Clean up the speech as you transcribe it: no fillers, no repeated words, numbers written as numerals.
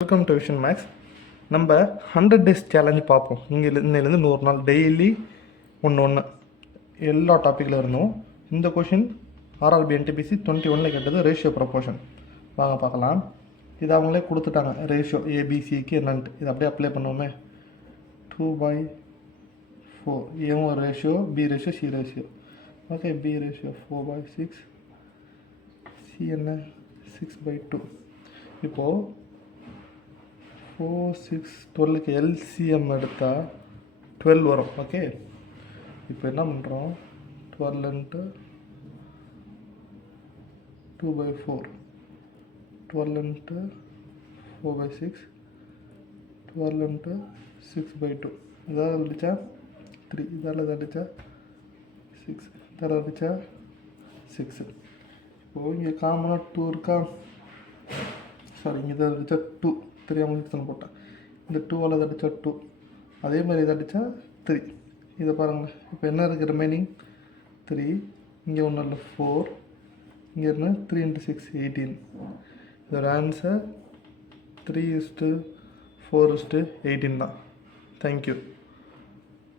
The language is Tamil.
Welcome to vision maths. நம்ம 100 டேஸ் சேலஞ்ச் பார்ப்போம். இன்னிலேருந்து 100 நாள் டெய்லி ஒன்று எல்லா டாப்பிக்கில் இருந்தும். இந்த கொஷின் ஆர்ஆர்பி என்டிபிசி 21 கேட்டது ரேஷியோ ப்ரொபோர்ஷன். வாங்க பார்க்கலாம். இது அவங்களே கொடுத்துட்டாங்க ரேஷியோ ஏபிசிக்கு என்னன்ட்டு. இதை அப்படியே அப்ளை பண்ணுவோமே. 2/4 ஏவும் ஒரு ratio, B ratio, C ratio. Okay, B ratio 4/6, C என்ன 6/2. இப்போது 4, 6, 12க்கு எல்சிஎம் எடுத்தால் 12 வரும். ஓகே, இப்போ என்ன பண்ணுறோம், 12 இன்ட்டு 2/4, 12 இன்ட்டு 4/6, 12 இன்ட்டு 6/2. இதாவது அடித்தா 3, இதால் அடித்தா 6, இதால் அடித்தா 6. இப்போது இங்கே காமனாக 2 இருக்கா, சாரி, இங்கே இதை அடித்தா 2, 3 6 போட்டேன். இந்த 2ஆல் இதை அடித்தா 2, அதே மாதிரி இதை அடித்தா 3. இதை பாருங்கள், இப்போ என்ன இருக்குது, ரிமைனிங் 3. இங்கே ஒன்றும் இல்லை, 4. இங்கே இருந்து 3 × 6 18. இதோட ஆன்சர் 3:4:18 தான். தேங்க்யூ.